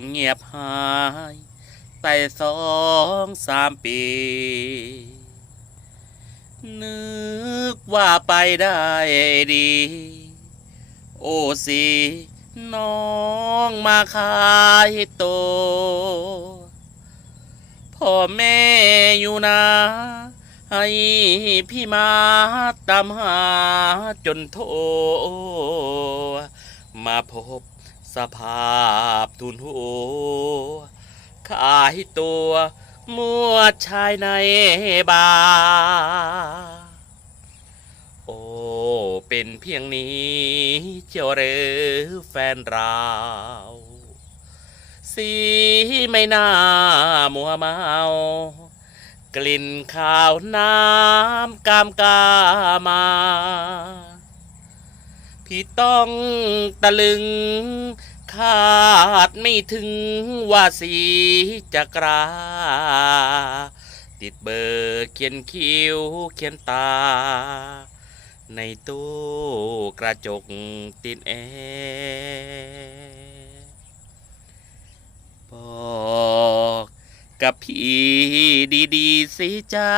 งเงียบหายไปสองสามปี นึกว่าไปได้ดี โอสิน้องมาขายตัวพ่อแม่อยู่นะ ให้พี่มาตามหาจนโท มาพบ สภาพทุนหัวขายตัวมัวชายในบาโอ้เป็นเพียงนี้เจียวหรือแฟนเราสีไม่น่ามัวเมากลิ่นข้าวน้ำกามกามา พี่ต้องตะลึงขาดไม่ถึงว่าสีจะกราติดเบอร์เขียนคิ้วเขียนตา ในตู้กระจกติดแอร์บอกกับพี่ดีๆสิจ้า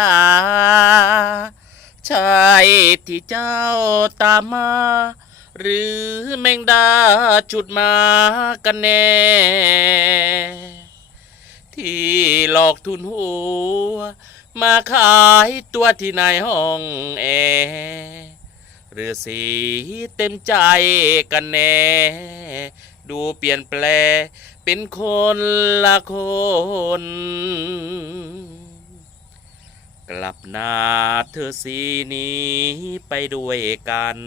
ใช่ที่เจ้าตามมา หรือแมงดาจุดมากันแน่ ที่หลอกทุนหัว มาขายตัวที่ในห้องแอร์หรือสีเต็มใจกันแน่ ดูเปลี่ยนแปลเป็นคนละคน กลับหน้าเธอสีนี้ไปด้วยกัน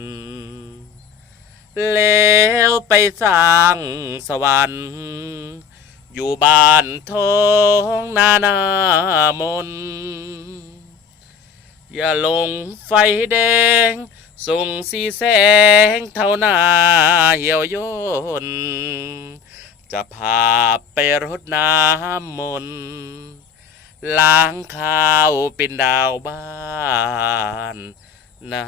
แล้วไปสร้างสวรรค์ อยู่บ้านท้องนานามน อย่าลงไฟแดง ส่งสีแสงเท่าหน้าเหี่ยวย่นจะพาไปรดน้ำมนล้างข้าวเป็นดาวบ้านนา